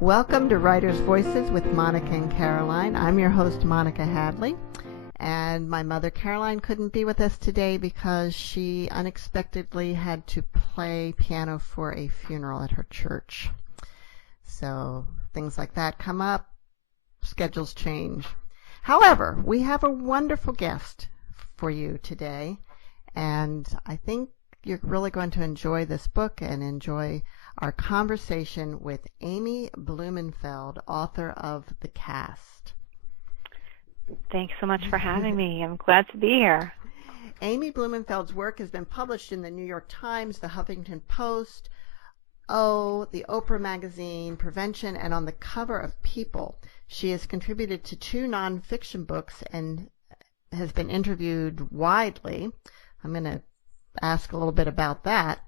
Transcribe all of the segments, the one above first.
Welcome to Writers' Voices with Monica and Caroline. I'm your host, Monica Hadley, and my mother, Caroline, couldn't be with us today because she unexpectedly had to play piano for a funeral at her church. So things like that come up, schedules change. However, we have a wonderful guest for you today, and I think you're really going to enjoy this book and enjoy our conversation with Amy Blumenfeld, author of The Cast. Thanks so much for having me. I'm glad to be here. Amy Blumenfeld's work has been published in the New York Times, the Huffington Post, the Oprah magazine, Prevention, and on the cover of People. She has contributed to 2 nonfiction books and has been interviewed widely. I'm going to ask a little bit about that.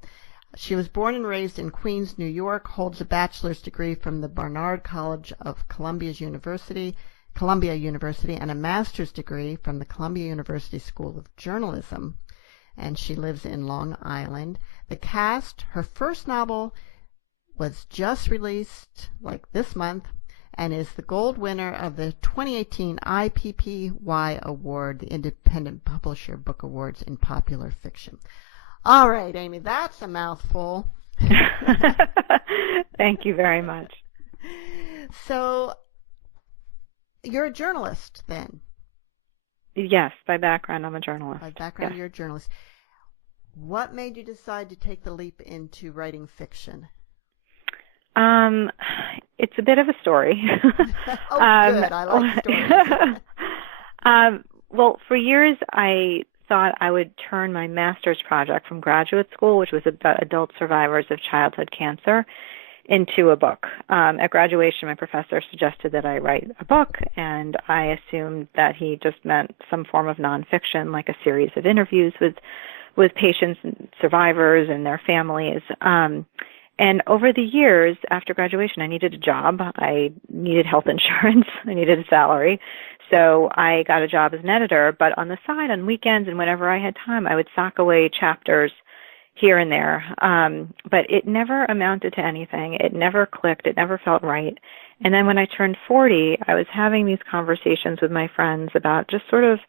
She was born and raised in Queens, New York, holds a bachelor's degree from the Barnard College of Columbia University, and a master's degree from the Columbia University School of Journalism. And she lives in Long Island. The Cast, her first novel, was just released like this month and is the gold winner of the 2018 IPPY Award, the Independent Publisher Book Awards in Popular Fiction. All right, Amy, that's a mouthful. Thank you very much. So, you're a journalist then? Yes, by background, I'm a journalist. By background, yes. You're a journalist. What made you decide to take the leap into writing fiction? It's a bit of a story. Oh, good. I like stories. Well, for years, I thought I would turn my master's project from graduate school, which was about adult survivors of childhood cancer, into a book. At graduation, my professor suggested that I write a book, and I assumed that he just meant some form of nonfiction, like a series of interviews with patients and survivors and their families. And over the years, after graduation, I needed a job. I needed health insurance. I needed a salary. So I got a job as an editor, but on the side, on weekends and whenever I had time, I would sock away chapters here and there. But it never amounted to anything. It never clicked. It never felt right. And then when I turned 40, I was having these conversations with my friends about just sort of,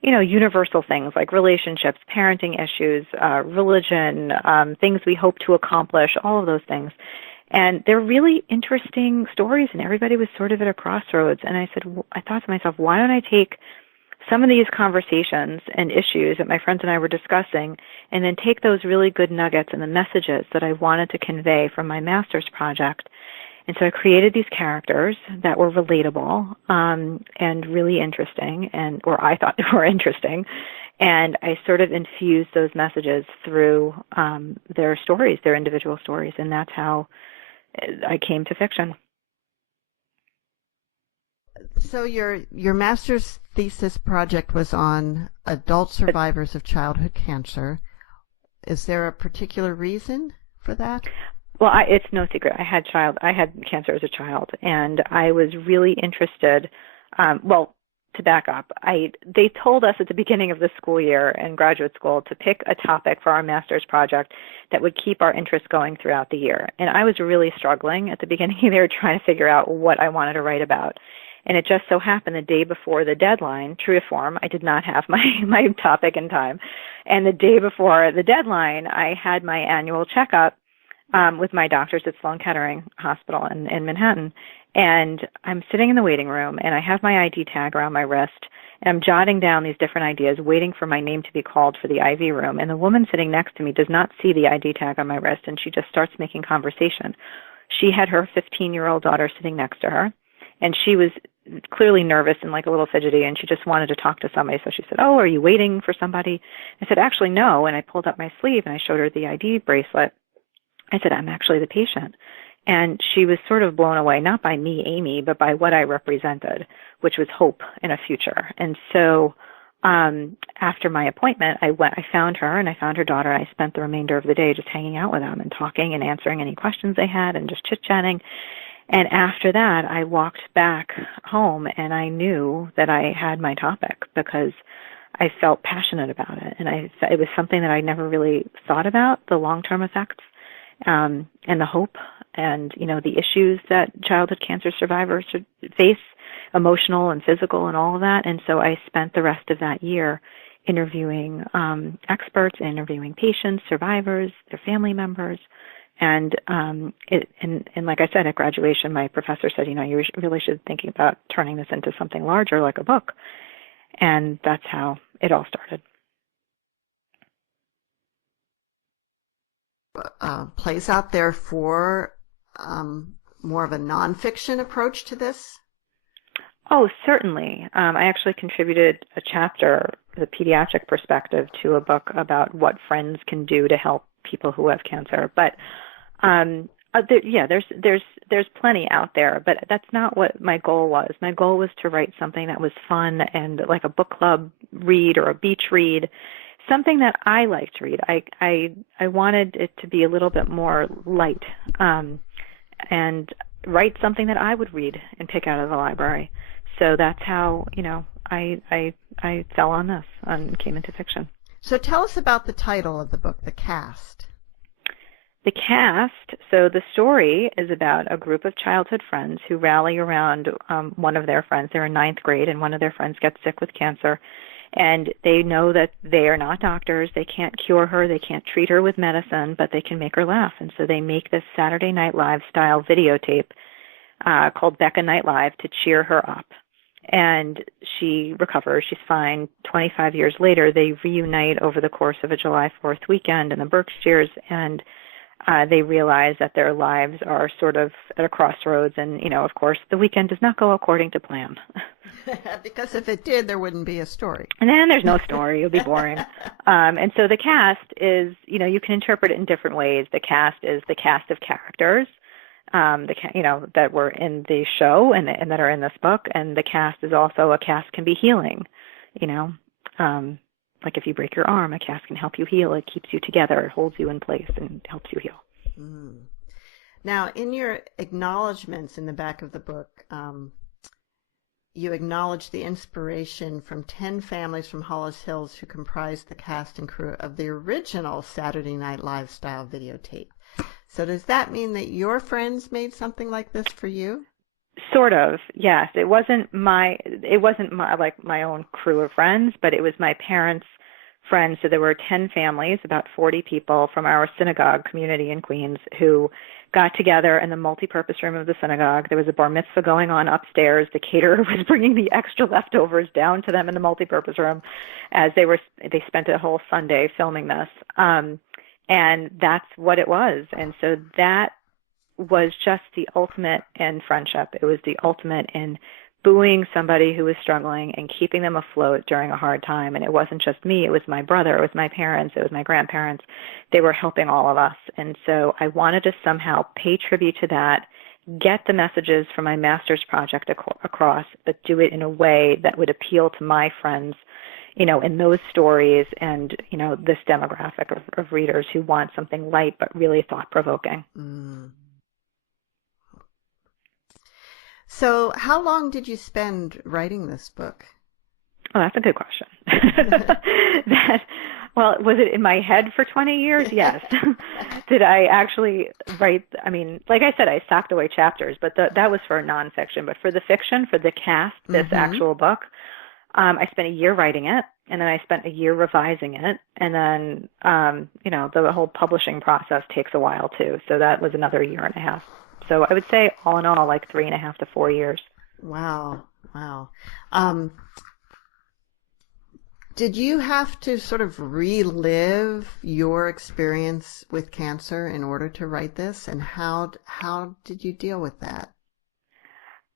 universal things like relationships, parenting issues, religion, things we hope to accomplish, all of those things. And they're really interesting stories, and everybody was sort of at a crossroads. And I thought to myself, why don't I take some of these conversations and issues that my friends and I were discussing and then take those really good nuggets and the messages that I wanted to convey from my master's project. And so I created these characters that were relatable and really interesting, or I thought they were interesting. And I sort of infused those messages through their stories, their individual stories, and that's how I came to fiction. So your master's thesis project was on adult survivors of childhood cancer. Is there a particular reason for that? Well, it's no secret. I had cancer as a child, and I was really interested. To back up, they told us at the beginning of the school year in graduate school to pick a topic for our master's project that would keep our interest going throughout the year. And I was really struggling at the beginning. They were trying to figure out what I wanted to write about. And it just so happened the day before the deadline, true to form, I did not have my topic in time. And the day before the deadline, I had my annual checkup with my doctors at Sloan Kettering Hospital in Manhattan. And I'm sitting in the waiting room, and I have my ID tag around my wrist, and I'm jotting down these different ideas, waiting for my name to be called for the IV room. And the woman sitting next to me does not see the ID tag on my wrist, and she just starts making conversation. She had her 15-year-old daughter sitting next to her, and she was clearly nervous and like a little fidgety, and she just wanted to talk to somebody. So she said, "Oh, are you waiting for somebody?" I said, "Actually, no." And I pulled up my sleeve, and I showed her the ID bracelet. I said, "I'm actually the patient." And she was sort of blown away, not by me, Amy, but by what I represented, which was hope in a future. And so after my appointment, I found her and I found her daughter. I spent the remainder of the day just hanging out with them and talking and answering any questions they had and just chit-chatting. And after that, I walked back home and I knew that I had my topic because I felt passionate about it, and it was something that I never really thought about, the long-term effects, and the hope, and the issues that childhood cancer survivors face, emotional and physical and all of that. And so I spent the rest of that year interviewing experts, interviewing patients, survivors, their family members. And like I said, at graduation, my professor said, you really should think about turning this into something larger, like a book. And that's how it all started. Plays out there for more of a nonfiction approach to this? Oh, certainly. I actually contributed a chapter, the pediatric perspective, to a book about what friends can do to help people who have cancer. But there's plenty out there. But that's not what my goal was. My goal was to write something that was fun and like a book club read or a beach read, something that I like to read. I wanted it to be a little bit more light, and write something that I would read and pick out of the library. So that's how, I fell on this and came into fiction. So tell us about the title of the book, The Cast. The Cast, so the story is about a group of childhood friends who rally around one of their friends. They're in ninth grade, and one of their friends gets sick with cancer. And they know that they are not doctors. They can't cure her. They can't treat her with medicine, but they can make her laugh. And so they make this Saturday Night Live style videotape called Becca Night Live to cheer her up. And she recovers. She's fine. 25 years later, they reunite over the course of a July 4th weekend in the Berkshires, and they realize that their lives are sort of at a crossroads. And, of course, the weekend does not go according to plan. Because if it did, there wouldn't be a story. And then there's no story. It would be boring. And so the cast is, you can interpret it in different ways. The cast is the cast of characters, that were in the show and that are in this book. And the cast is also, a cast can be healing, like if you break your arm, a cast can help you heal. It keeps you together. It holds you in place and helps you heal. Mm. Now, in your acknowledgments in the back of the book, you acknowledge the inspiration from 10 families from Hollis Hills who comprised the cast and crew of the original Saturday Night Live style videotape. So does that mean that your friends made something like this for you? Sort of, yes. It wasn't my own crew of friends, but it was my parents' friends. So there were 10 families, about 40 people from our synagogue community in Queens, who got together in the multi-purpose room of the synagogue. There was a bar mitzvah going on upstairs. The caterer was bringing the extra leftovers down to them in the multi-purpose room as they spent a whole Sunday filming this. And that's what it was. And so that was just the ultimate in friendship. It was the ultimate in buoying somebody who was struggling and keeping them afloat during a hard time. And it wasn't just me. It was my brother. It was my parents. It was my grandparents. They were helping all of us. And so I wanted to somehow pay tribute to that, get the messages from my master's project across, but do it in a way that would appeal to my friends, in those stories and, this demographic of readers who want something light but really thought-provoking. Mm. So how long did you spend writing this book? Oh, that's a good question. Was it in my head for 20 years? Yes. Did I actually write? I mean, like I said, I socked away chapters, but that was for nonfiction. But for the fiction, for the cast, this actual book, I spent a year writing it, and then I spent a year revising it, and then, the whole publishing process takes a while too. So that was another year and a half. So I would say all in all, like 3.5 to 4 years. Wow. Did you have to sort of relive your experience with cancer in order to write this? And how did you deal with that?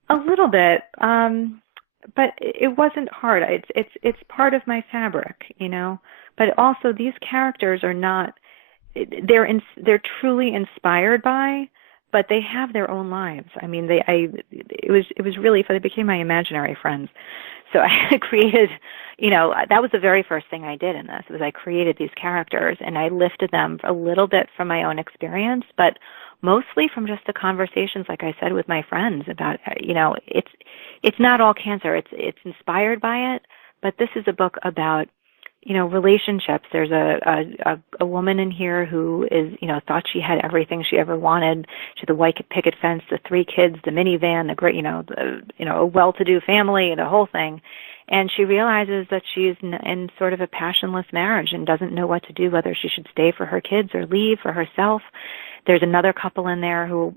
A little bit, but it wasn't hard. It's part of my fabric, But also, these characters are not. They're truly inspired by, but they have their own lives. I mean, it was really fun. They became my imaginary friends. So I created, that was the very first thing I did in this, was I created these characters, and I lifted them a little bit from my own experience, but mostly from just the conversations, like I said, with my friends about, it's not all cancer. It's inspired by it, But this is a book about, relationships. There's a woman in here who is, thought she had everything she ever wanted. She had the white picket fence, the 3 kids, the minivan, the great, a well-to-do family, the whole thing. And she realizes that she's in sort of a passionless marriage and doesn't know what to do, whether she should stay for her kids or leave for herself. There's another couple in there who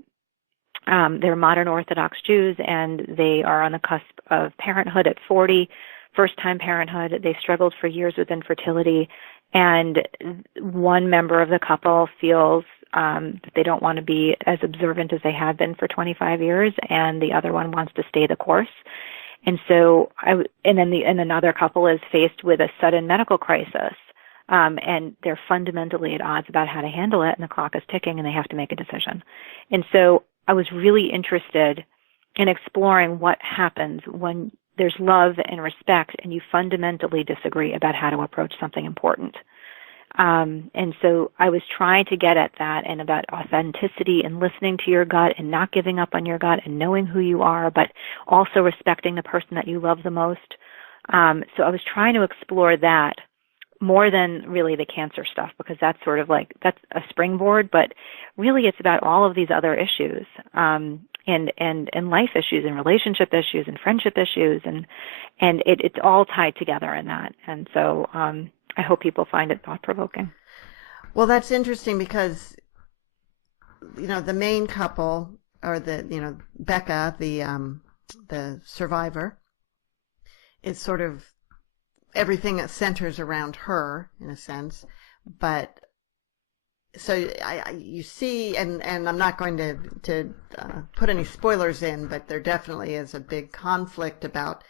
they're modern Orthodox Jews, and they are on the cusp of parenthood at 40, first-time parenthood. They struggled for years with infertility, and one member of the couple feels that they don't want to be as observant as they have been for 25 years, and the other one wants to stay the course. And so, another couple is faced with a sudden medical crisis, and they're fundamentally at odds about how to handle it, and the clock is ticking, and they have to make a decision. And so, I was really interested in exploring what happens when there's love and respect, and you fundamentally disagree about how to approach something important. And so I was trying to get at that and about authenticity and listening to your gut and not giving up on your gut and knowing who you are, but also respecting the person that you love the most. So I was trying to explore that more than really the cancer stuff, because that's sort of like, that's a springboard, but really it's about all of these other issues, and life issues and relationship issues and friendship issues, and it's all tied together in that. And so I hope people find it thought-provoking. Well, that's interesting because, the main couple, or Becca, the survivor, is sort of everything that centers around her in a sense, but so you see, and I'm not going to put any spoilers in, but there definitely is a big conflict about,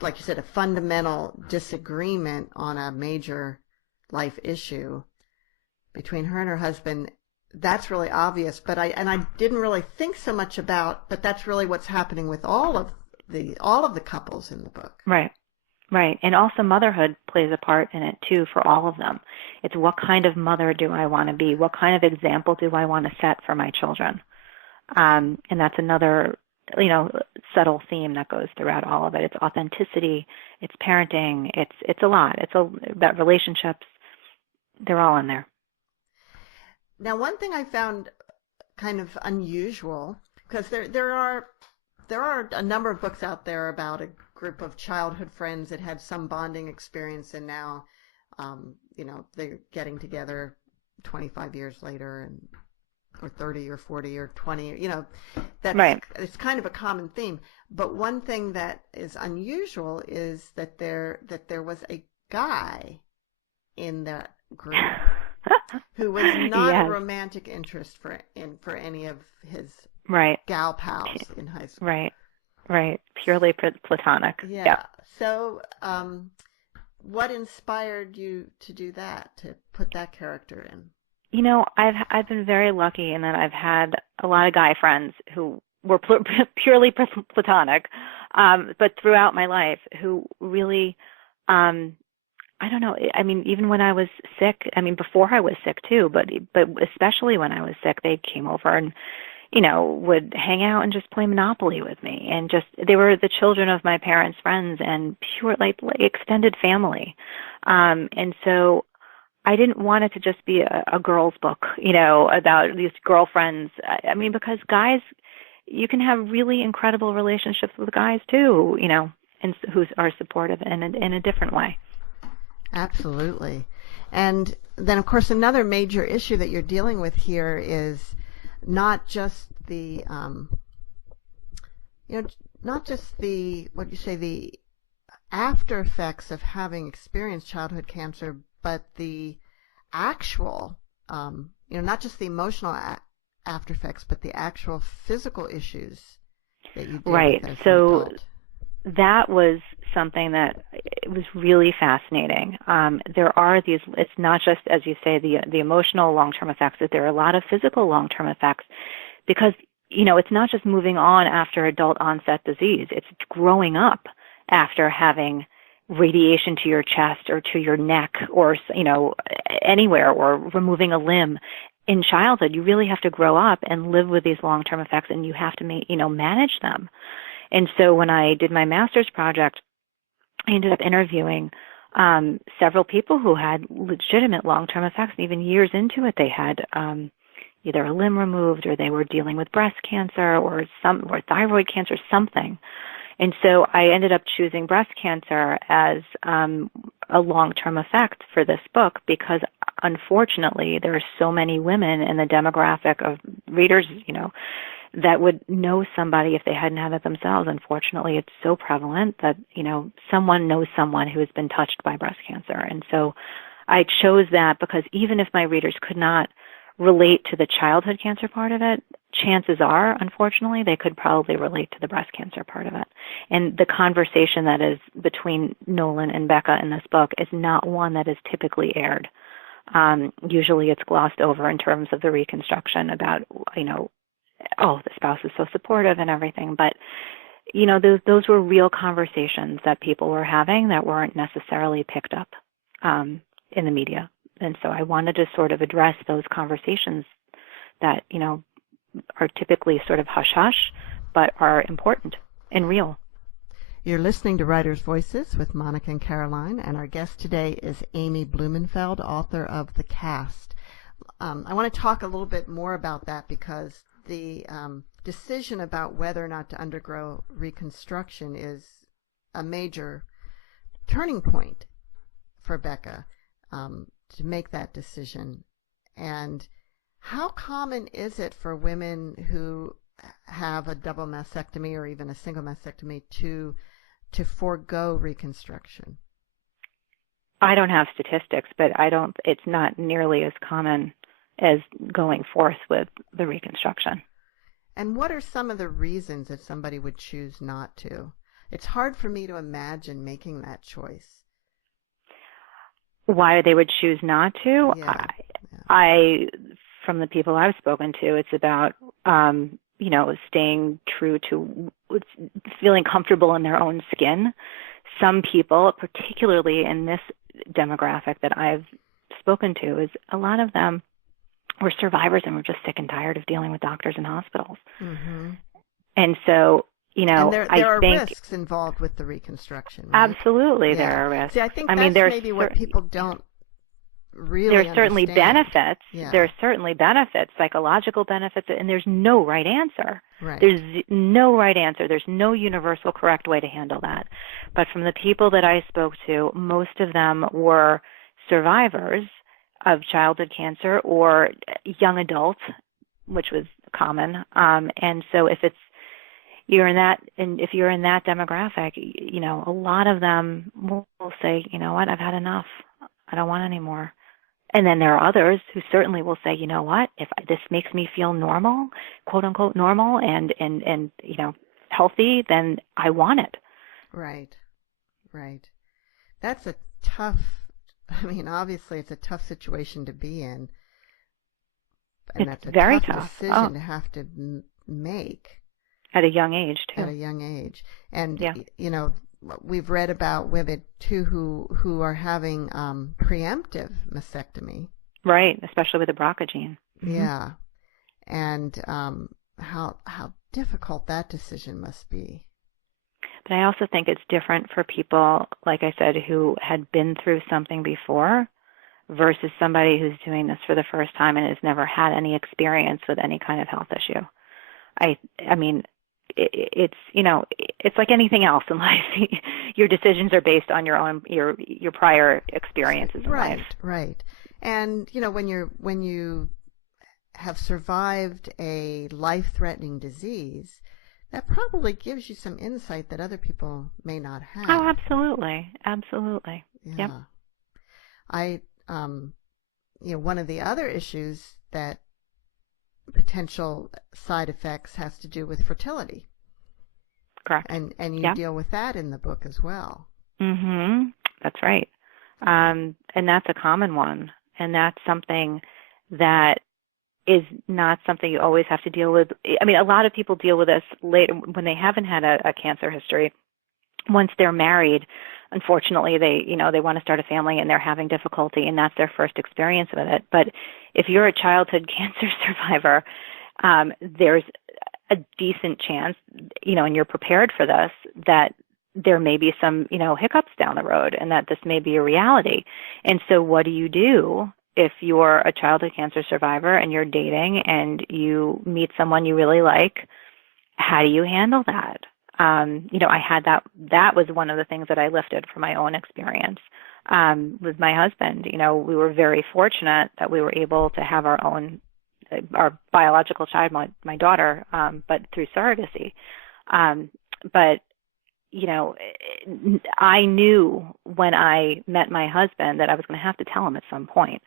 like you said, a fundamental disagreement on a major life issue between her and her husband. That's really obvious, but I didn't really think so much about, but that's really what's happening with all of the couples in the book. Right. Right. And also motherhood plays a part in it too for all of them. It's what kind of mother do I want to be? What kind of example do I want to set for my children? And that's another, subtle theme that goes throughout all of it. It's authenticity, it's parenting, it's a lot. It's about relationships. They're all in there. Now, one thing I found kind of unusual, because there are a number of books out there about a group of childhood friends that had some bonding experience, and now, they're getting together 25 years later, or 30 or 40 or 20, that's right. It's kind of a common theme. But one thing that is unusual is that there was a guy in that group who was not a romantic interest for any of his gal pals in high school. Right. Purely platonic. Yeah. So, what inspired you to do that, to put that character in? I've been very lucky in that I've had a lot of guy friends who were purely platonic, but throughout my life who really, I don't know. I mean, even when I was sick, before I was sick too, but especially when I was sick, they came over and, would hang out and just play Monopoly with me. And they were the children of my parents' friends and pure, like extended family. And so I didn't want it to just be a girls' book, about these girlfriends. Because guys, you can have really incredible relationships with guys too, and who are supportive in a different way. Absolutely. And then, of course, another major issue that you're dealing with here is not just the, the after effects of having experienced childhood cancer, but the actual, not just the emotional after effects, but the actual physical issues that you deal with as an adult. That was something that it was really fascinating. There are these, it's not just, as you say, the emotional long-term effects, but there are a lot of physical long-term effects because, it's not just moving on after adult onset disease. It's growing up after having radiation to your chest or to your neck or, anywhere, or removing a limb. In childhood, you really have to grow up and live with these long-term effects, and you have to manage them. And so when I did my master's project, I ended up interviewing several people who had legitimate long-term effects. And even years into it, they had either a limb removed, or they were dealing with breast cancer, or thyroid cancer, something. And so I ended up choosing breast cancer as a long-term effect for this book, because unfortunately there are so many women in the demographic of readers, that would know somebody if they hadn't had it themselves. Unfortunately, it's so prevalent that, someone knows someone who has been touched by breast cancer. And so I chose that because even if my readers could not relate to the childhood cancer part of it, chances are, unfortunately, they could probably relate to the breast cancer part of it. And the conversation that is between Nolan and Becca in this book is not one that is typically aired. Usually it's glossed over in terms of the reconstruction about, the spouse is so supportive and everything. But, those were real conversations that people were having that weren't necessarily picked up in the media. And so I wanted to sort of address those conversations that, are typically sort of hush-hush, but are important and real. You're listening to Writers' Voices with Monica and Caroline, and our guest today is Amy Blumenfeld, author of The Cast. I want to talk a little bit more about that, because the decision about whether or not to undergo reconstruction is a major turning point for Becca to make that decision. And how common is it for women who have a double mastectomy or even a single mastectomy to forego reconstruction? I don't have statistics, but it's not nearly as common as going forth with the reconstruction. And what are some of the reasons if somebody would choose not to? It's hard for me to imagine making that choice. Why they would choose not to? Yeah. I from the people I've spoken to, it's about, staying true to feeling comfortable in their own skin. Some people, particularly in this demographic that I've spoken to, is a lot of them were survivors and were just sick and tired of dealing with doctors and hospitals. Mm-hmm. And so, and there are risks involved with the reconstruction, right? Absolutely, there are risks. See, I think that's maybe what people don't really There's certainly benefits. Yeah. There's certainly benefits, psychological benefits, and there's no right answer. Right. There's no right answer. There's no universal correct way to handle that. But from the people that I spoke to, most of them were survivors of childhood cancer or young adults, which was common. And so if you're in that demographic, a lot of them will say, you know what, I've had enough. I don't want any more. And then there are others who certainly will say, you know what, if this makes me feel normal, quote unquote normal, and healthy, then I want it. Right. That's a tough. Obviously, it's a tough situation to be in, and that's a very tough decision to have to make at a young age too. At a young age, and we've read about women too who are having preemptive mastectomy. Right, especially with the BRCA gene. Mm-hmm. Yeah, and how difficult that decision must be. But I also think it's different for people, like I said, who had been through something before versus somebody who's doing this for the first time and has never had any experience with any kind of health issue. It's like anything else in life. Your decisions are based on your prior experiences in life. Right. And when you have survived a life-threatening disease, that probably gives you some insight that other people may not have. Oh, absolutely. Yeah. Yep. One of the other issues that potential side effects has to do with fertility. Correct. And you deal with that in the book as well. Mm-hmm. That's right. And that's a common one. And that's something that is not something you always have to deal with. A lot of people deal with this later when they haven't had a cancer history. Once they're married, unfortunately, they want to start a family and they're having difficulty, and that's their first experience with it. But if you're a childhood cancer survivor, there's a decent chance, and you're prepared for this, that there may be some, hiccups down the road and that this may be a reality. And so what do you do if you're a childhood cancer survivor and you're dating and you meet someone you really like? How do you handle that? I had that was one of the things that I lifted from my own experience with my husband. We were very fortunate that we were able to have our biological child, my daughter, but through surrogacy. But I knew when I met my husband that I was going to have to tell him at some point.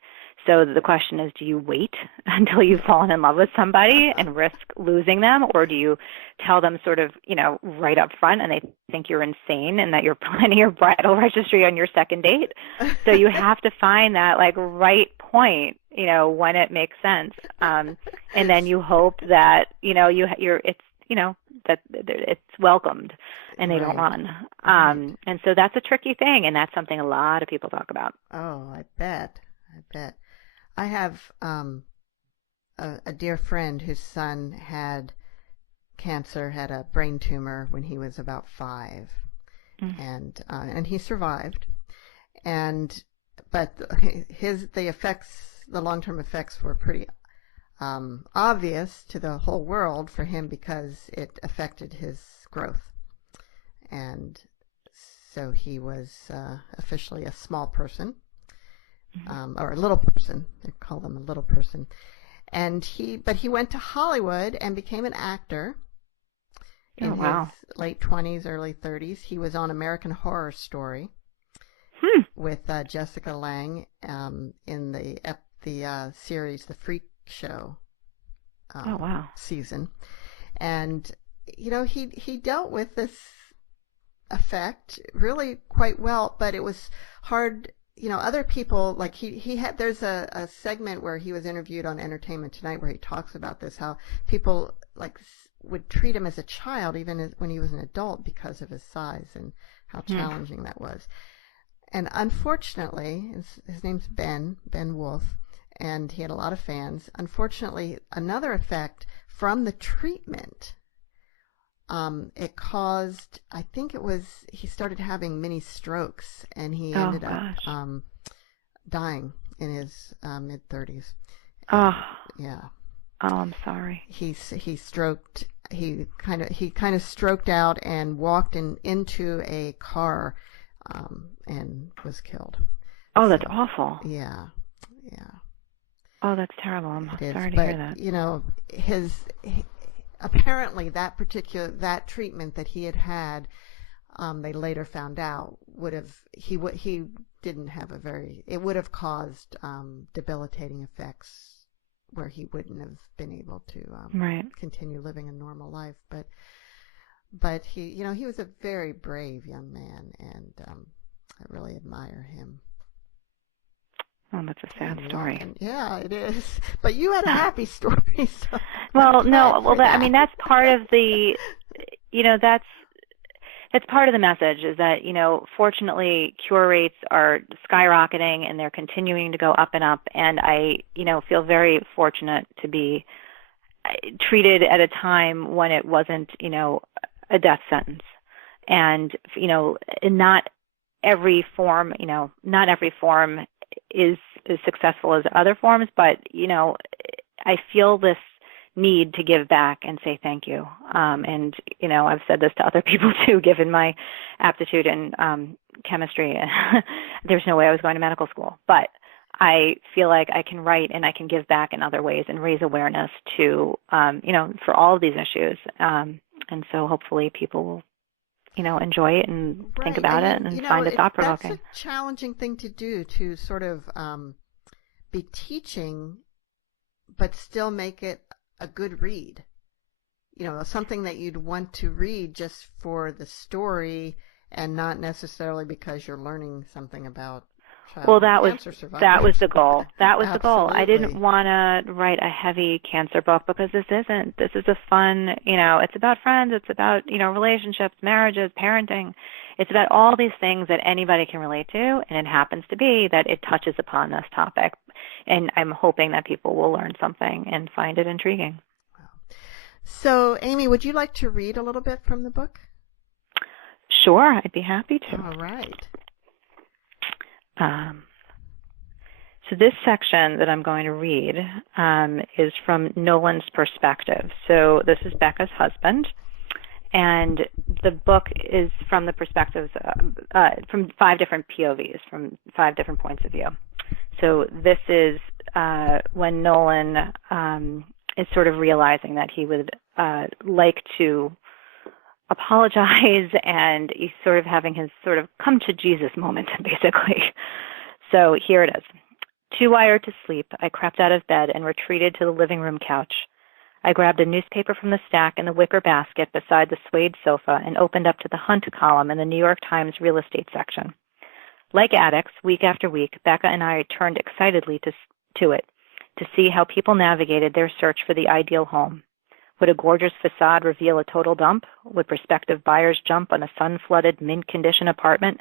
So the question is, do you wait until you've fallen in love with somebody and risk losing them, or do you tell them sort of, right up front and they think you're insane and that you're planning your bridal registry on your second date? So you have to find that right point, when it makes sense. And then you hope that, that it's welcomed and they don't run. And so that's a tricky thing, and that's something a lot of people talk about. Oh, I bet. I have a dear friend whose son had cancer, had a brain tumor when he was about 5, and he survived. But the long-term effects were pretty obvious to the whole world for him because it affected his growth, and so he was officially a small person. Or a little person. They call them a little person. But he went to Hollywood and became an actor in his late 20s, early 30s. He was on American Horror Story with Jessica Lange in the series The Freak Show season. And, he dealt with this effect really quite well, but it was hard. Other people, there's a segment where he was interviewed on Entertainment Tonight where he talks about this, how people would treat him as a child even when he was an adult because of his size and how challenging that was. And unfortunately, his name's Ben Wolf, and he had a lot of fans. Unfortunately, another effect from the treatment, it caused, I think he started having mini strokes, and he ended up dying in his mid-30s. Oh. Yeah. Oh, I'm sorry. He stroked. He kind of stroked out and walked into a car, and was killed. Oh, that's awful. Yeah. Oh, that's terrible. I'm sorry to hear that. Apparently that treatment that he had, they later found out he didn't have it would have caused debilitating effects where he wouldn't have been able to continue living a normal life. But he was a very brave young man, and I really admire him. Oh, that's a sad story. Yeah, it is. But you had a happy story. So well, no. Well, that's part of the, that's part of the message is that, fortunately, cure rates are skyrocketing and they're continuing to go up and up. And I, feel very fortunate to be treated at a time when it wasn't, a death sentence. And, not every form is as successful as other forms, but, I feel this need to give back and say thank you. And, I've said this to other people too, given my aptitude in chemistry. There's no way I was going to medical school, but I feel like I can write and I can give back in other ways and raise awareness to, for all of these issues. And so hopefully people will, enjoy it and think about it and find it thought-provoking. That's a challenging thing to do, to sort of be teaching, but still make it a good read. Something that you'd want to read just for the story and not necessarily because you're learning something about cancer survivors. That was the goal. That was Absolutely. The goal. I didn't want to write a heavy cancer book because this is a fun, it's about friends, it's about, relationships, marriages, parenting. It's about all these things that anybody can relate to, and it happens to be that it touches upon this topic. And I'm hoping that people will learn something and find it intriguing. So, Amy, would you like to read a little bit from the book? Sure, I'd be happy to. All right. So this section that I'm going to read is from Nolan's perspective. So this is Becca's husband, and the book is from the perspectives from 5 different POVs, from 5 different points of view. So this is when Nolan is sort of realizing that he would like to apologize, and he's sort of having his sort of come to Jesus moment, basically. So here it is. Too wired to sleep, I crept out of bed and retreated to the living room couch. I grabbed a newspaper from the stack in the wicker basket beside the suede sofa and opened up to the Hunt column in the New York Times real estate section. Like addicts, week after week, Becca and I turned excitedly to it to see how people navigated their search for the ideal home. Would a gorgeous facade reveal a total dump? Would prospective buyers jump on a sun-flooded, mint-condition apartment,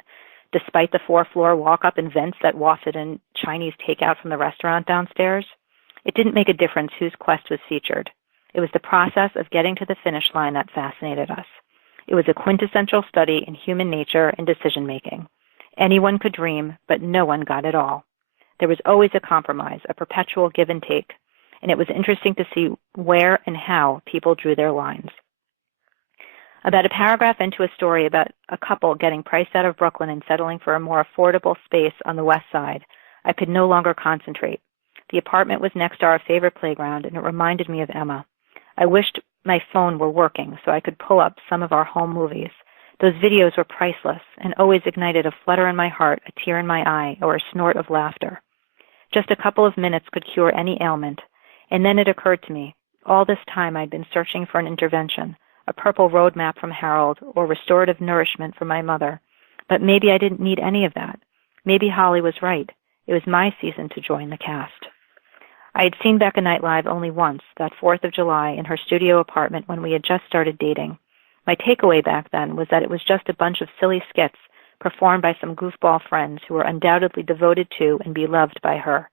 despite the 4-floor walk-up and vents that wafted in Chinese takeout from the restaurant downstairs? It didn't make a difference whose quest was featured. It was the process of getting to the finish line that fascinated us. It was a quintessential study in human nature and decision-making. Anyone could dream, but no one got it all. There was always a compromise, a perpetual give and take, and it was interesting to see where and how people drew their lines. About a paragraph into a story about a couple getting priced out of Brooklyn and settling for a more affordable space on the west side, I could no longer concentrate. The apartment was next to our favorite playground, and it reminded me of Emma. I wished my phone were working so I could pull up some of our home movies. Those videos were priceless and always ignited a flutter in my heart, a tear in my eye, or a snort of laughter. Just a couple of minutes could cure any ailment, and then it occurred to me, all this time I'd been searching for an intervention, a purple roadmap from Harold, or restorative nourishment from my mother. But maybe I didn't need any of that. Maybe Holly was right. It was my season to join the cast. I had seen Becca Night Live only once, that 4th of July, in her studio apartment when we had just started dating. My takeaway back then was that it was just a bunch of silly skits performed by some goofball friends who were undoubtedly devoted to and beloved by her.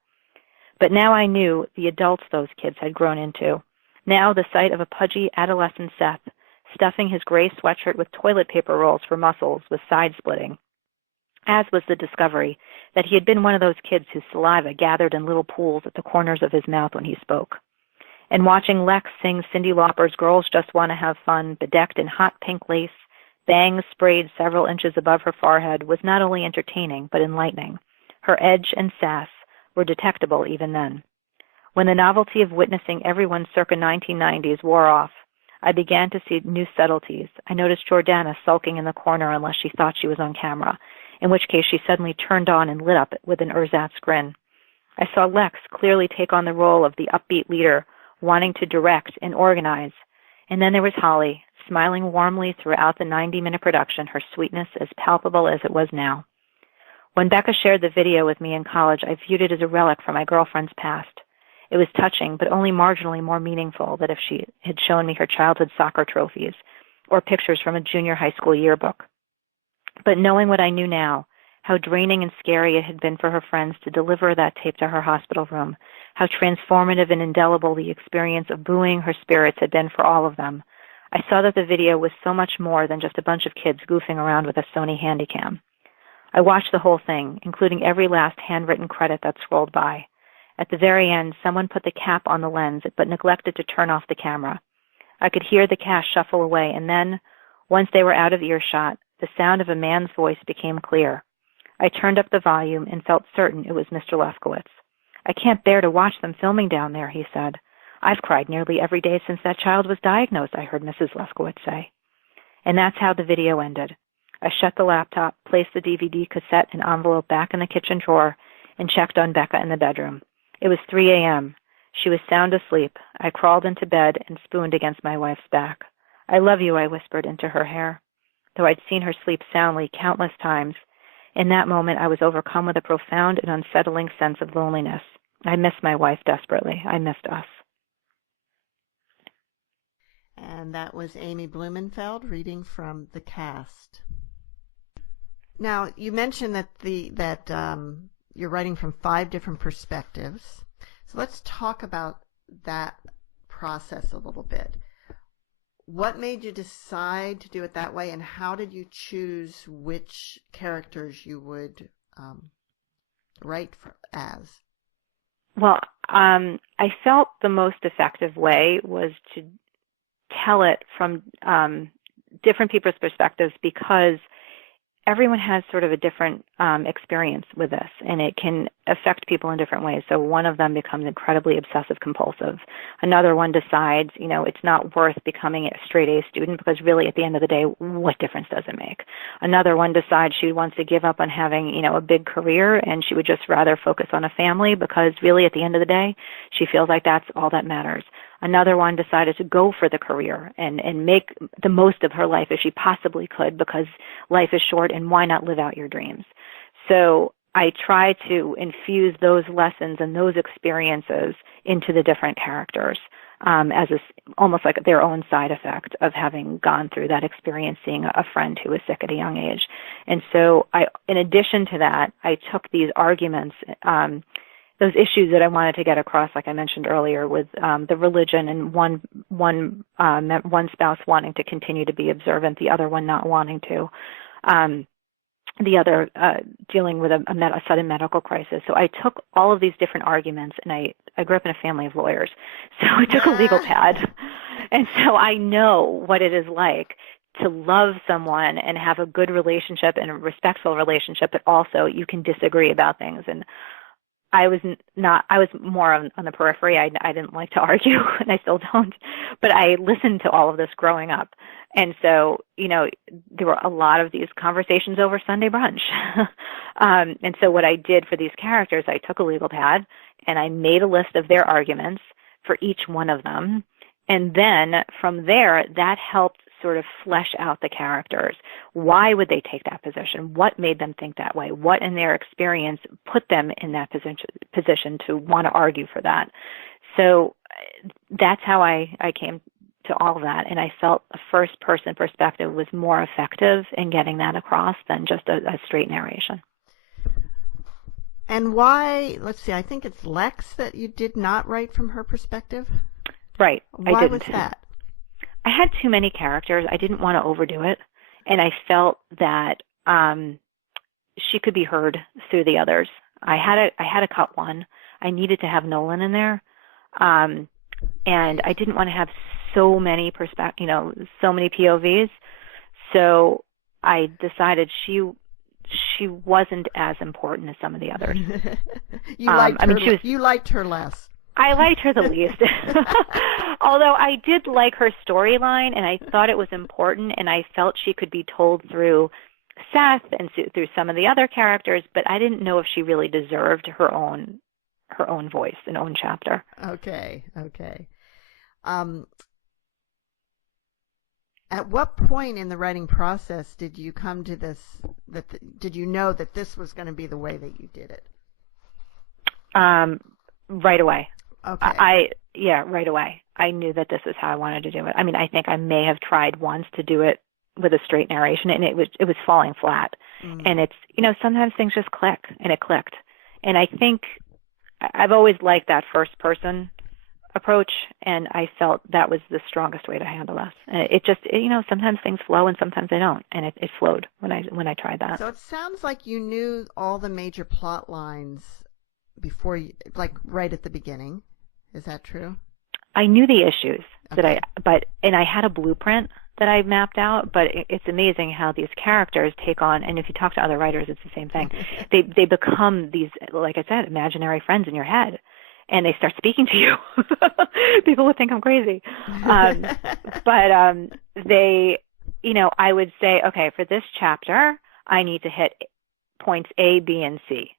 But now I knew the adults those kids had grown into. Now the sight of a pudgy adolescent Seth stuffing his gray sweatshirt with toilet paper rolls for muscles was side-splitting, as was the discovery that he had been one of those kids whose saliva gathered in little pools at the corners of his mouth when he spoke. And watching Lex sing Cyndi Lauper's Girls Just Want to Have Fun, bedecked in hot pink lace, bangs sprayed several inches above her forehead, was not only entertaining but enlightening. Her edge and sass were detectable even then. When the novelty of witnessing everyone circa 1990s wore off, I began to see new subtleties. I noticed Jordana sulking in the corner unless she thought she was on camera, in which case she suddenly turned on and lit up with an ersatz grin. I saw Lex clearly take on the role of the upbeat leader, wanting to direct and organize. And then there was Holly, smiling warmly throughout the 90-minute production, her sweetness as palpable as it was now. When Becca shared the video with me in college, I viewed it as a relic from my girlfriend's past. It was touching, but only marginally more meaningful than if she had shown me her childhood soccer trophies or pictures from a junior high school yearbook. But knowing what I knew now, how draining and scary it had been for her friends to deliver that tape to her hospital room, how transformative and indelible the experience of buoying her spirits had been for all of them, I saw that the video was so much more than just a bunch of kids goofing around with a Sony Handycam. I watched the whole thing, including every last handwritten credit that scrolled by. At the very end, someone put the cap on the lens, but neglected to turn off the camera. I could hear the cast shuffle away, and then, once they were out of earshot, the sound of a man's voice became clear. I turned up the volume and felt certain it was Mr. Lefkowitz. "I can't bear to watch them filming down there," he said. "I've cried nearly every day since that child was diagnosed," I heard Mrs. Lefkowitz say. And that's how the video ended. I shut the laptop, placed the DVD cassette and envelope back in the kitchen drawer, and checked on Becca in the bedroom. It was 3 a.m. She was sound asleep. I crawled into bed and spooned against my wife's back. "I love you," I whispered into her hair. Though I'd seen her sleep soundly countless times, in that moment I was overcome with a profound and unsettling sense of loneliness. I missed my wife desperately. I missed us. And that was Amy Blumenfeld reading from the cast. Now, you mentioned that you're writing from 5 different perspectives. So let's talk about that process a little bit. What made you decide to do it that way, and how did you choose which characters you would write as? Well, I felt the most effective way was to tell it from different people's perspectives, because everyone has sort of a different experience with this, and it can affect people in different ways. So one of them becomes incredibly obsessive compulsive. Another one decides, it's not worth becoming a straight A student, because really at the end of the day, what difference does it make? Another one decides she wants to give up on having, a big career, and she would just rather focus on a family, because really at the end of the day, she feels like that's all that matters. Another one decided to go for the career and make the most of her life as she possibly could, because life is short, and why not live out your dreams? So I try to infuse those lessons and those experiences into the different characters as almost like their own side effect of having gone through that experience, seeing a friend who was sick at a young age. And so in addition to that, I took these arguments, those issues that I wanted to get across, like I mentioned earlier, with the religion and one spouse wanting to continue to be observant, the other one not wanting to, the other dealing with a sudden medical crisis. So I took all of these different arguments, and I grew up in a family of lawyers, so I took a legal pad, and so I know what it is like to love someone and have a good relationship and a respectful relationship, but also you can disagree about things. And I was more on the periphery. I didn't like to argue, and I still don't, but I listened to all of this growing up. And so, there were a lot of these conversations over Sunday brunch. And so what I did for these characters, I took a legal pad and I made a list of their arguments for each one of them. And then from there, that helped sort of flesh out the characters. Why would they take that position? What made them think that way? What in their experience put them in that position to want to argue for that? So that's how I came to all of that, and I felt a first-person perspective was more effective in getting that across than just a straight narration. And why, let's see, I think it's Lex that you did not write from her perspective? Right, Why was that? I had too many characters. I didn't want to overdo it, and I felt that she could be heard through the others. I had to cut one. I needed to have Nolan in there, and I didn't want to have so many so many POVs. So I decided she wasn't as important as some of the others. You liked her less. I liked her the least. Although I did like her storyline, and I thought it was important, and I felt she could be told through Seth and through some of the other characters, but I didn't know if she really deserved her own voice, an own chapter. Okay. At what point in the writing process did you come to this? Did you know that this was going to be the way that you did it? Right away. Okay. Right away. I knew that this is how I wanted to do it. I mean, I think I may have tried once to do it with a straight narration, and it was falling flat. And it's sometimes things just click, and it clicked. And I think I've always liked that first person approach, and I felt that was the strongest way to handle this. And it just, sometimes things flow and sometimes they don't, and it flowed when I tried that. So it sounds like you knew all the major plot lines before you, like right at the beginning. Is that true? I knew the issues okay. and I had a blueprint that I mapped out, but it's amazing how these characters take on, and if you talk to other writers, it's the same thing. They become these, like I said, imaginary friends in your head. And they start speaking to you. People would think I'm crazy. But they, I would say, okay, for this chapter, I need to hit points A, B, and C.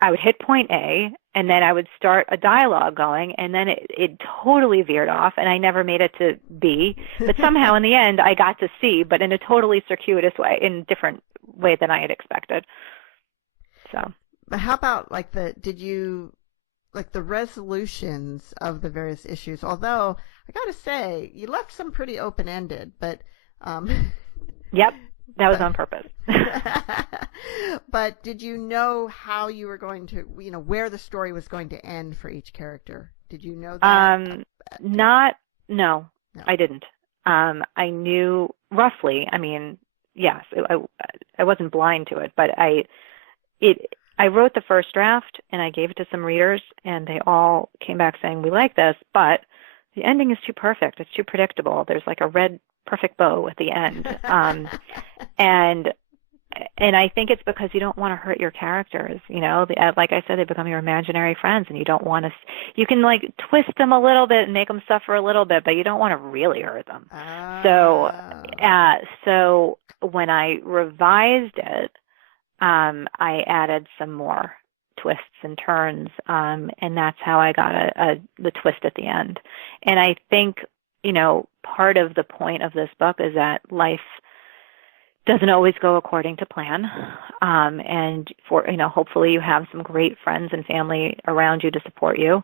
I would hit point A, and then I would start a dialogue going, and then it totally veered off, and I never made it to B. But somehow in the end, I got to C, but in a totally circuitous way, in a different way than I had expected. So. But how about, the resolutions of the various issues, although I got to say, you left some pretty open-ended, but... Yep, that was on purpose. But did you know how you were going to, where the story was going to end for each character? Did you know that? No, I didn't. I knew roughly. I mean, yes, I wasn't blind to it, but I wrote the first draft and I gave it to some readers, and they all came back saying, we like this, but the ending is too perfect. It's too predictable. There's like a red perfect bow at the end. And I think it's because you don't want to hurt your characters. Like I said, they become your imaginary friends, and you don't want to. You can like twist them a little bit and make them suffer a little bit, but you don't want to really hurt them. So when I revised it, I added some more twists and turns, and that's how I got the twist at the end. And I think, part of the point of this book is that life doesn't always go according to plan, and hopefully you have some great friends and family around you to support you,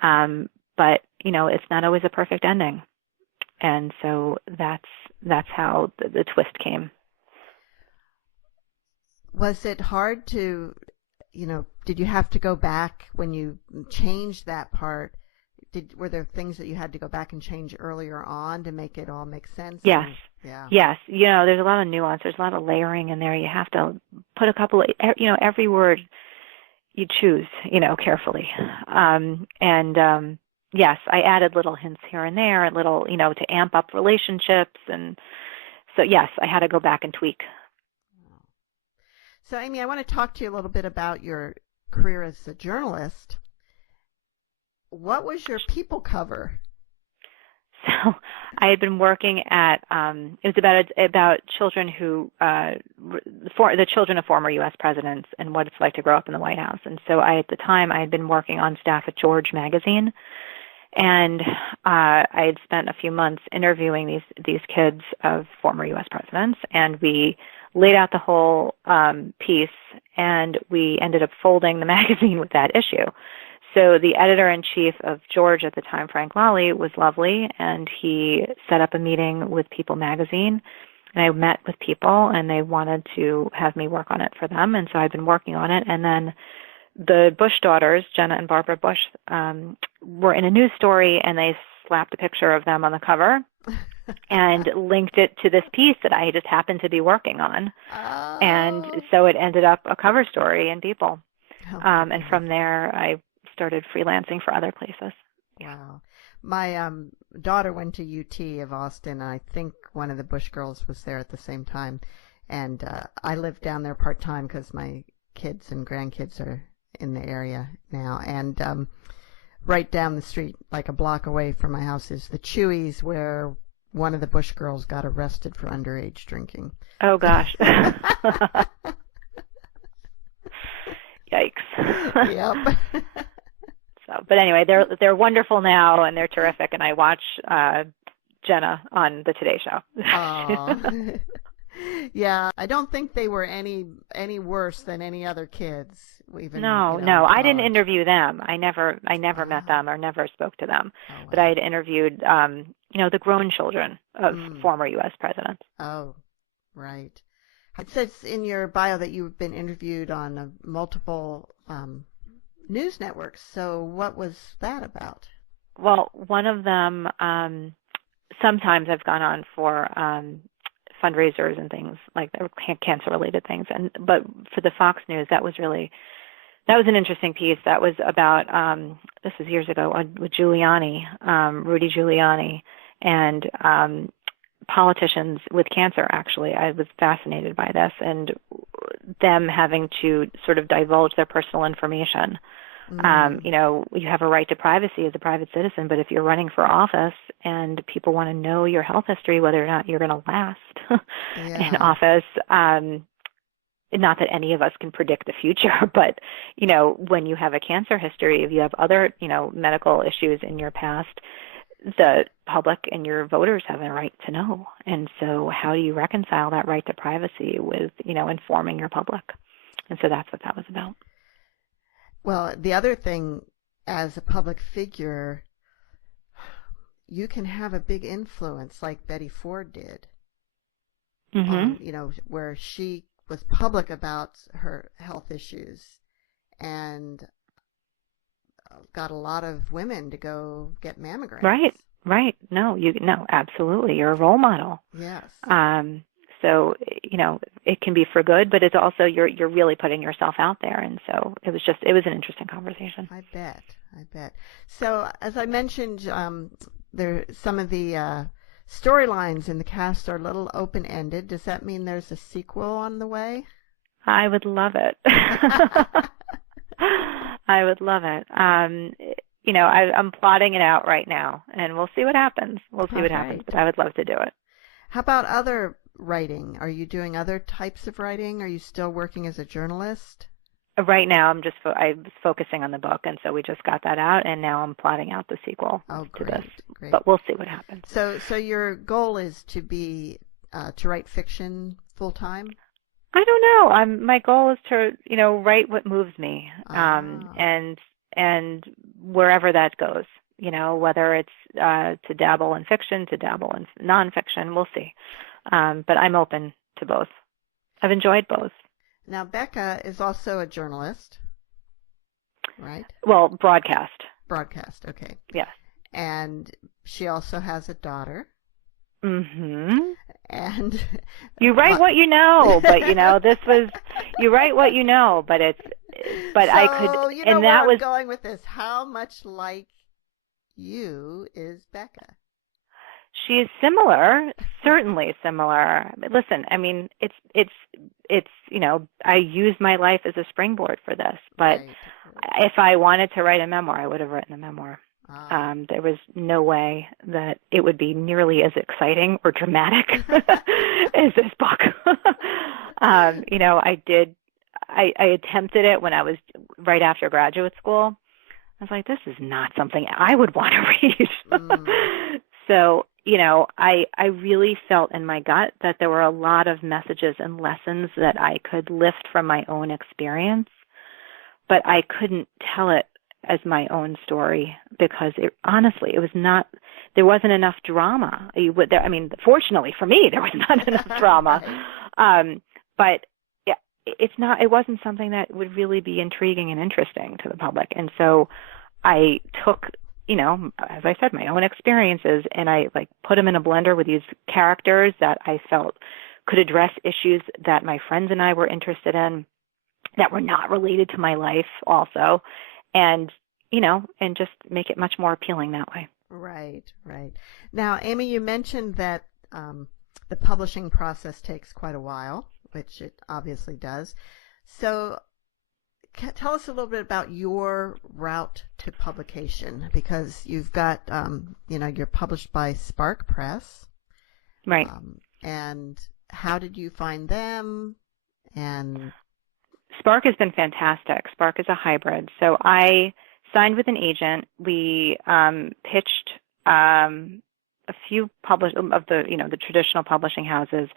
but it's not always a perfect ending, and so that's how the twist came. Was it hard to, did you have to go back when you changed that part? Were there things that you had to go back and change earlier on to make it all make sense? Yes. Yeah. Yes. There's a lot of nuance. There's a lot of layering in there. You have to put a couple of, every word you choose, carefully. Yes, I added little hints here and there, little, to amp up relationships. And so, yes, I had to go back and tweak. So, Amy, I want to talk to you a little bit about your career as a journalist. What was your people cover? So I had been working at, it was about children who, the children of former U.S. presidents and what it's like to grow up in the White House. And so at the time, I had been working on staff at George magazine, and I had spent a few months interviewing these kids of former U.S. presidents, and we laid out the whole piece, and we ended up folding the magazine with that issue. So the editor-in-chief of George at the time, Frank Lally, was lovely, and he set up a meeting with People magazine, and I met with People, and they wanted to have me work on it for them, and so I've been working on it. And then the Bush daughters, Jenna and Barbara Bush, were in a news story, and they slapped a picture of them on the cover and linked it to this piece that I just happened to be working on. Oh. And so it ended up a cover story in People. And from there, I started freelancing for other places. Wow. My daughter went to UT of Austin, and I think one of the Bush girls was there at the same time. And I live down there part-time because my kids and grandkids are in the area now. And right down the street, like a block away from my house, is the Chewies, where one of the Bush girls got arrested for underage drinking. Oh, gosh. Yikes. Yep. But anyway, they're wonderful now, and they're terrific. And I watch Jenna on the Today Show. Oh. Yeah, I don't think they were any worse than any other kids. Even, no, I didn't interview them. I never met them or never spoke to them. Oh, wow. But I had interviewed, the grown children of former U.S. presidents. Oh, right. It says in your bio that you've been interviewed on multiple news networks. So what was that about? Well, one of them, sometimes I've gone on for fundraisers and things like that, cancer-related things. But for the Fox News, that was an interesting piece. That was about, this was years ago, with Giuliani, Rudy Giuliani, and politicians with cancer, actually. I was fascinated by this, and them having to sort of divulge their personal information. You have a right to privacy as a private citizen, but if you're running for office and people want to know your health history, whether or not you're going to last in office, not that any of us can predict the future, but, when you have a cancer history, if you have other, medical issues in your past, the public and your voters have a right to know. And so how do you reconcile that right to privacy with, informing your public? And so that's what that was about. Well, the other thing, as a public figure, you can have a big influence like Betty Ford did, where she was public about her health issues and got a lot of women to go get mammograms. Right. Right. No, absolutely. You're a role model. Yes. So, it can be for good, but it's also you're really putting yourself out there. And so it was an interesting conversation. I bet. So, as I mentioned, some of the storylines in the cast are a little open-ended. Does that mean there's a sequel on the way? I would love it. I would love it. I'm plotting it out right now, and we'll see what happens. What happens, but I would love to do it. How about other writing? Are you doing other types of writing? Are you still working as a journalist? Right now, I was focusing on the book, and so we just got that out, and now I'm plotting out the sequel to this. Great. But we'll see what happens. So your goal is to write fiction full time? I don't know. My goal is to, write what moves me, and wherever that goes. Whether it's to dabble in fiction, to dabble in nonfiction, we'll see. But I'm open to both. I've enjoyed both. Now, Becca is also a journalist, right? Well, broadcast. Broadcast, okay. Yes. And she also has a daughter. Mm-hmm. And you write what you know, but you write what you know, but I could, you know and where that I'm was going with this. How much like you is Becca? She is similar, certainly similar. Listen, I mean, it's I use my life as a springboard for this, but right. If I wanted to write a memoir, I would have written a memoir. There was no way that it would be nearly as exciting or dramatic as this book. I attempted it when I was right after graduate school. I was like, this is not something I would want to read. So, I really felt in my gut that there were a lot of messages and lessons that I could lift from my own experience, but I couldn't tell it as my own story because honestly, there wasn't enough drama. Fortunately for me, there was not enough drama. But it wasn't something that would really be intriguing and interesting to the public. And so I took, as I said, my own experiences, and I put them in a blender with these characters that I felt could address issues that my friends and I were interested in that were not related to my life also, and just make it much more appealing that way. Right. Now, Amy, you mentioned that the publishing process takes quite a while, which it obviously does. So tell us a little bit about your route to publication, because you've got, you're published by Spark Press. Right. And how did you find them? And Spark has been fantastic. Spark is a hybrid. So I signed with an agent. We pitched a few of the traditional publishing houses.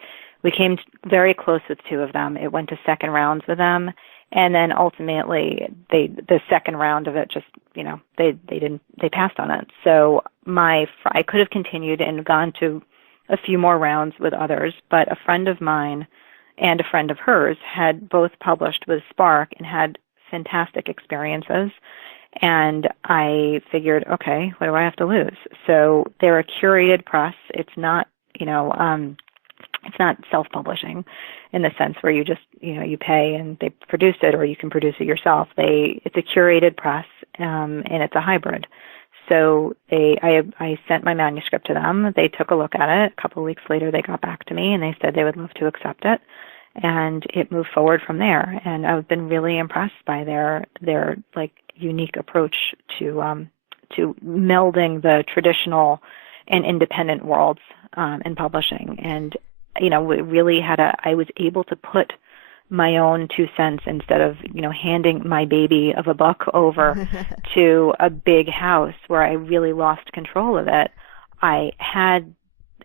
We came very close with two of them. It went to second rounds with them, and then ultimately the second round of it just they passed on it. So I could have continued and gone to a few more rounds with others, but a friend of mine and a friend of hers had both published with Spark and had fantastic experiences. And I figured, okay, what do I have to lose? So they're a curated press. It's not, it's not self-publishing in the sense where you just, you pay and they produce it, or you can produce it yourself. It's a curated press, and it's a hybrid. So I sent my manuscript to them. They took a look at it. A couple of weeks later, they got back to me and they said they would love to accept it, and it moved forward from there. And I've been really impressed by their unique approach to melding the traditional and independent worlds in publishing. And we really I was able to put my own 2 cents instead of, handing my baby of a book over to a big house where I really lost control of it.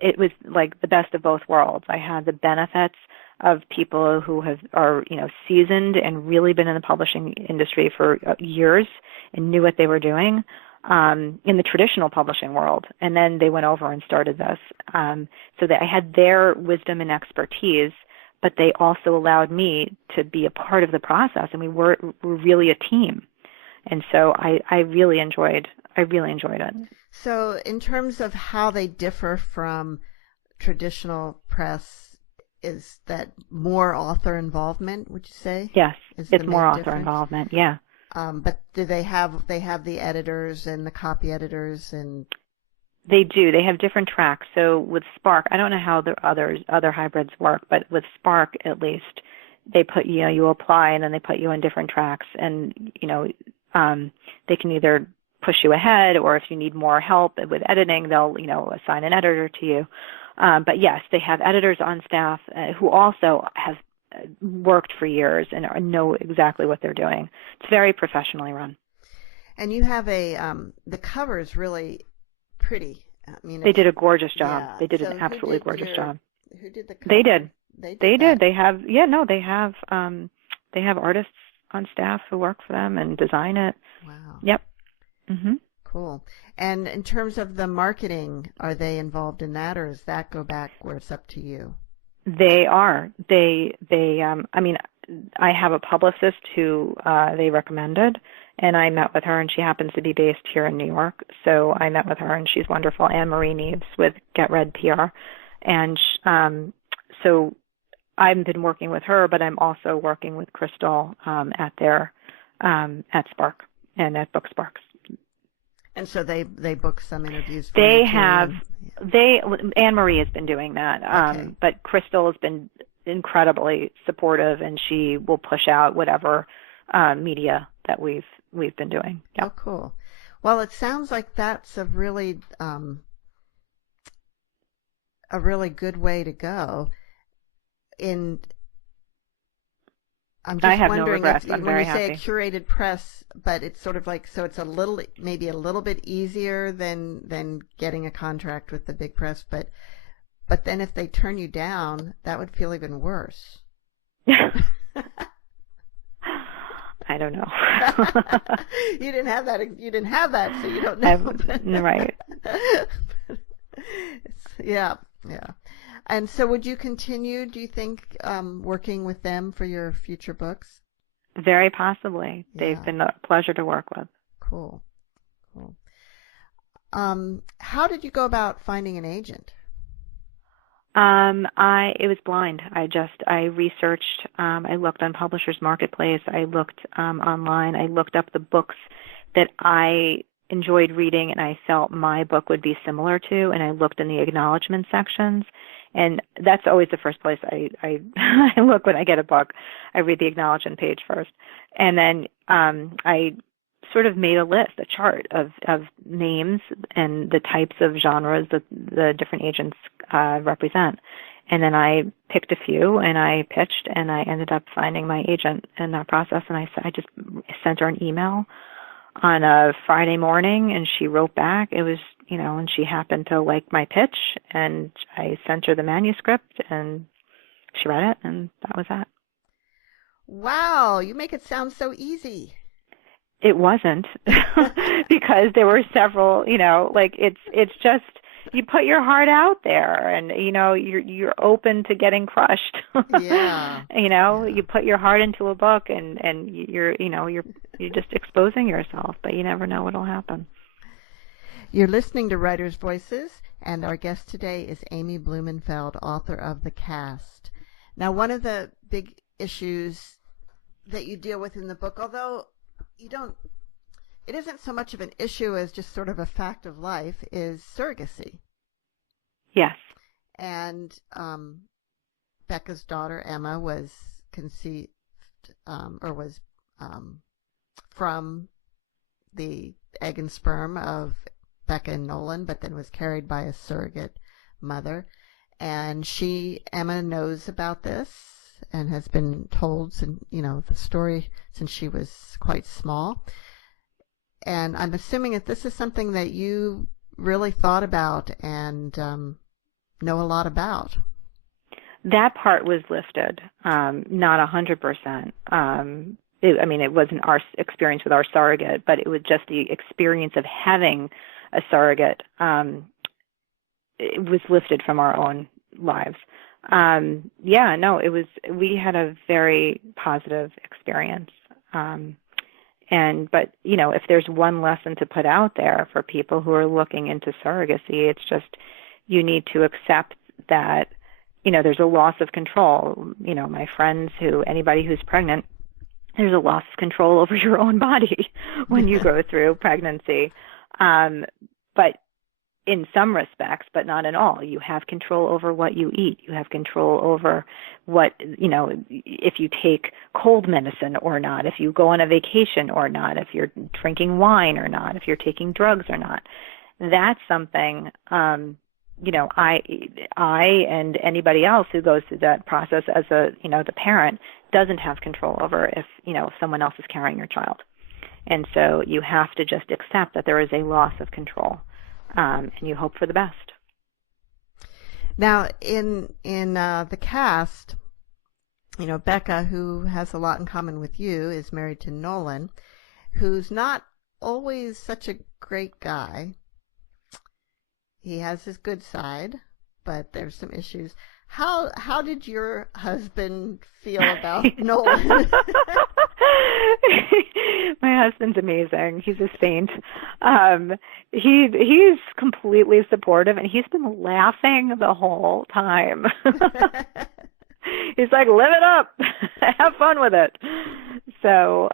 It was like the best of both worlds. I had the benefits of people who are seasoned and really been in the publishing industry for years and knew what they were doing in the traditional publishing world. And then they went over and started this. So that I had their wisdom and expertise, but they also allowed me to be a part of the process, and we're really a team. And so I really enjoyed I really enjoyed it. So in terms of how they differ from traditional press, is that more author involvement, would you say? Yes, Is it's the more main author difference? involvement. Yeah. But do they have the editors and the copy editors and They do. They have different tracks. So with Spark, I don't know how the other hybrids work, but with Spark at least, they put you apply and then they put you on different tracks, and they can either push you ahead, or if you need more help with editing, they'll assign an editor to you. But yes, they have editors on staff who also have worked for years and know exactly what they're doing. It's very professionally run. And you have the cover is really pretty. I mean, They did a gorgeous job. Yeah. They did So an absolutely gorgeous job. Who did the cover? They did. They did. That? They have they have artists on staff who work for them and design it. Wow. Yep. Mhm. Cool. And in terms of the marketing, are they involved in that, or does that go back where it's up to you? They are. I mean, I have a publicist who they recommended, and I met with her, and she happens to be based here in New York. So I met with her, and she's wonderful. Anne-Marie Neves with Get Red PR. And so I've been working with her, but I'm also working with Crystal at Spark and at Book Sparks. And so they book some interviews for They you too, have. Anne-Marie has been doing that, Okay. but Crystal has been incredibly supportive, and she will push out whatever media that we've been doing. Yep. Oh, cool. Well, it sounds like that's a really good way to go. I'm I just have no wondering regrets. if I'm when very you say a happy. curated press, but it's sort of like, so it's maybe a little bit easier than getting a contract with the big press, but then if they turn you down, that would feel even worse. I don't know. You didn't have that, so you don't know. Right. Yeah. And so would you continue, do you think, working with them for your future books? Very possibly. Yeah. They've been a pleasure to work with. Cool. How did you go about finding an agent? It was blind. I researched, I looked on Publishers Marketplace, I looked online, I looked up the books that I enjoyed reading and I felt my book would be similar to, and I looked in the acknowledgement sections, and that's always the first place I I look when I get a book. I read the acknowledgement page first, and then I sort of made a chart of names and the types of genres that the different agents represent. And then I picked a few and I pitched, and I ended up finding my agent in that process. And I just sent her an email on a Friday morning, and she wrote back. It was, and she happened to like my pitch, and I sent her the manuscript, and she read it, and that was that. Wow, you make it sound so easy. It wasn't because there were several, it's just, you put your heart out there, and you're open to getting crushed. Yeah. You put your heart into a book, and you're just exposing yourself, but you never know what'll happen. You're listening to Writers' Voices, and our guest today is Amy Blumenfeld, author of The Cast. Now, one of the big issues that you deal with in the book, although it isn't so much of an issue as just sort of a fact of life, is surrogacy. Yes. And Becca's daughter, Emma, was conceived from the egg and sperm of Becca and Nolan, but then was carried by a surrogate mother. And Emma knows about this and has been told, the story since she was quite small. And I'm assuming that this is something that you really thought about and know a lot about. That part was lifted, not 100%. It wasn't our experience with our surrogate, but it was just the experience of having a surrogate. It was lifted from our own lives. We had a very positive experience. But, if there's one lesson to put out there for people who are looking into surrogacy, it's just you need to accept that, there's a loss of control. My friends anybody who's pregnant, there's a loss of control over your own body when you go through pregnancy. But in some respects, but not in all, you have control over what you eat. You have control over what, if you take cold medicine or not, if you go on a vacation or not, if you're drinking wine or not, if you're taking drugs or not. That's something, I and anybody else who goes through that process as the parent doesn't have control over if, someone else is carrying your child. And so you have to just accept that there is a loss of control. And you hope for the best. Now, in the cast, Becca, who has a lot in common with you, is married to Nolan, who's not always such a great guy. He has his good side, but there's some issues. How did your husband feel about Nolan? My husband's amazing. He's a saint. He's completely supportive, and he's been laughing the whole time. He's like, live it up, have fun with it. So,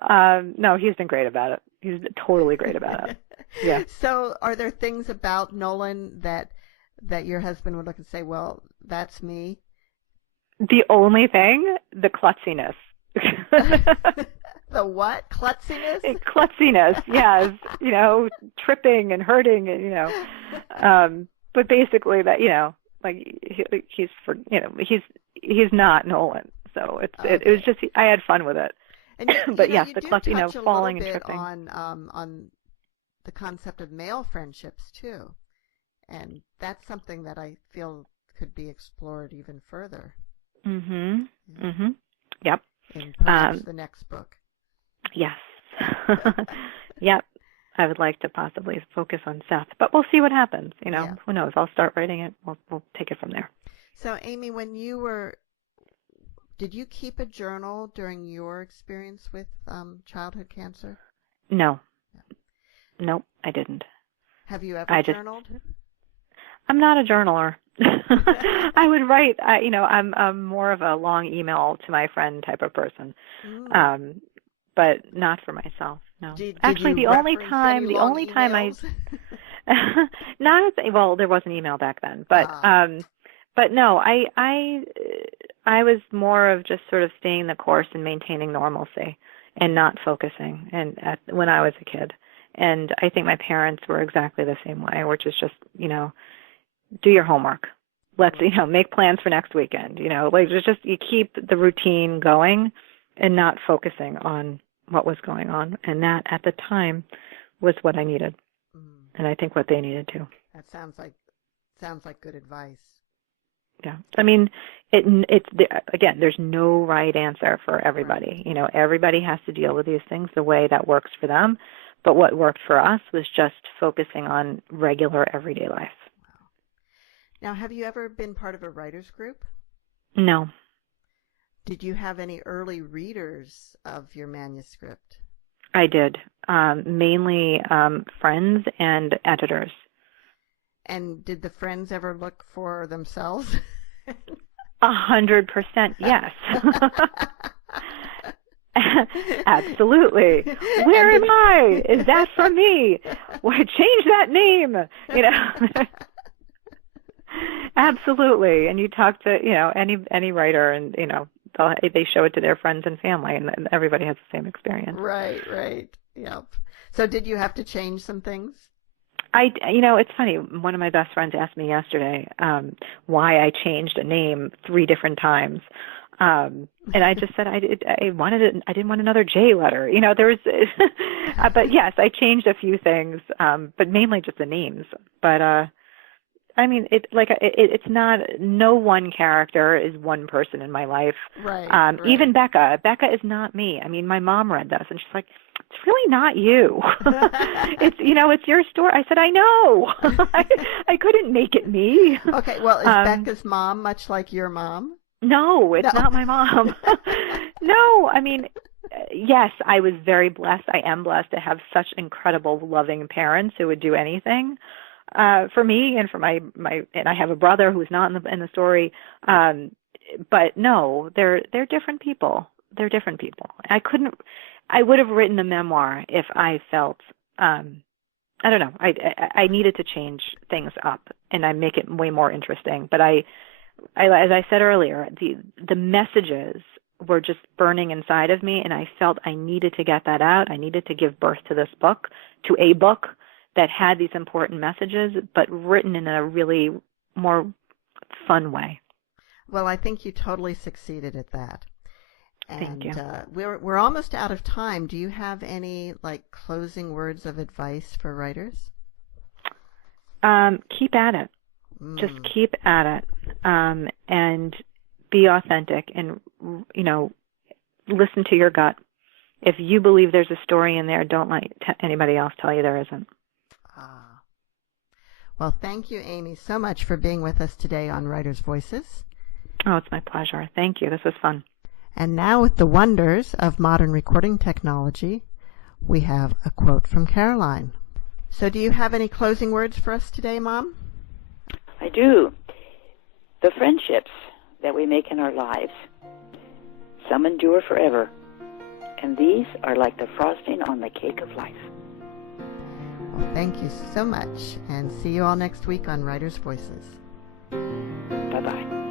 no, he's been great about it. He's totally great about it. Yeah. So, are there things about Nolan that your husband would look and say, well, that's me? The only thing, the klutziness. The what? Klutziness? Klutziness, yes. Tripping and hurting, and but basically that, he's not Nolan. So it was just I had fun with it. And but yes, the klutz, falling and tripping. On the concept of male friendships too, and that's something that I feel could be explored even further. Mhm. Mhm. Yep. In perhaps the next book. Yes. Yep. I would like to possibly focus on Seth, but we'll see what happens. Who knows? I'll start writing it. We'll take it from there. So, Amy, did you keep a journal during your experience with childhood cancer? No. No, I didn't. Have you ever journaled? I'm not a journaler. I would write. I'm more of a long email to my friend type of person, but not for myself. No. Actually, the only time I well, there was an email back then, but no, I was more of just sort of staying the course and maintaining normalcy and not focusing. When I was a kid, and I think my parents were exactly the same way, which is just do your homework. Let's, make plans for next weekend. It's just you keep the routine going and not focusing on what was going on. And that at the time was what I needed. And I think what they needed too. That sounds like good advice. Yeah. I mean, again, there's no right answer for everybody. Right. Everybody has to deal with these things the way that works for them. But what worked for us was just focusing on regular everyday life. Now, have you ever been part of a writer's group? No. Did you have any early readers of your manuscript? I did. Mainly friends and editors. And did the friends ever look for themselves? 100% yes. Absolutely. Where am I? Is that from me? Well, change that name. Absolutely. And you talk to, any writer and, they show it to their friends and family and everybody has the same experience. Right. Yep. So did you have to change some things? It's funny. One of my best friends asked me yesterday why I changed a name 3 different times. And I just said I didn't want another J letter. There was, but yes, I changed a few things, but mainly just the names. But it's not. No one character is one person in my life. Right. Even Becca. Becca is not me. I mean, my mom read this and she's like, "It's really not you. It's your story." I said, "I know. I couldn't make it me." Okay. Well, is Becca's mom much like your mom? No, it's not my mom. No, I mean, yes, I was very blessed. I am blessed to have such incredible, loving parents who would do anything for me and for my. And I have a brother who's not in the story. But no, they're different people. They're different people. I would have written a memoir if I felt. I don't know. I needed to change things up and I make it way more interesting. But as I said earlier, the messages were just burning inside of me, and I felt I needed to get that out. I needed to give birth to this book, to a book that had these important messages, but written in a really more fun way. Well, I think you totally succeeded at that. Thank you. We're almost out of time. Do you have any closing words of advice for writers? Keep at it. Just keep at it, and be authentic, and listen to your gut. If you believe there's a story in there, don't let anybody else tell you there isn't. Well, thank you, Amy, so much for being with us today on Writers' Voices. Oh, it's my pleasure. Thank you. This was fun. And now, with the wonders of modern recording technology, we have a quote from Caroline. So do you have any closing words for us today, Mom? I do. The friendships that we make in our lives, some endure forever, and these are like the frosting on the cake of life. Well, thank you so much, and see you all next week on Writers' Voices. Bye-bye.